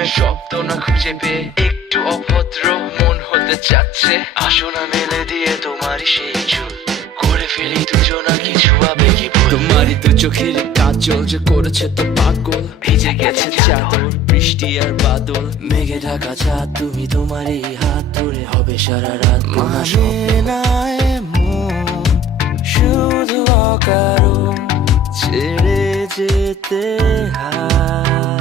প্রেমের শব্দ না খুঁজে পেয়ে একটু অভদ্র মন হতে চাচ্ছে। আসো না মেলে দিয়ে তোমারই সেই চুল, করে ফেলি দুজনা কিছু আবেগী ভুল। তোমারই দু চোখের কাজল যে করেছে তো পাগল, ভিজে গেছে চাদর বৃষ্টি আর বাদল। মেঘে ঢাকা চাঁদ তুমি তোমারই হাত ধরে হবে সারা রাত। মানে না এমন শুধু অকারণ ছেড়ে যেতে হয়।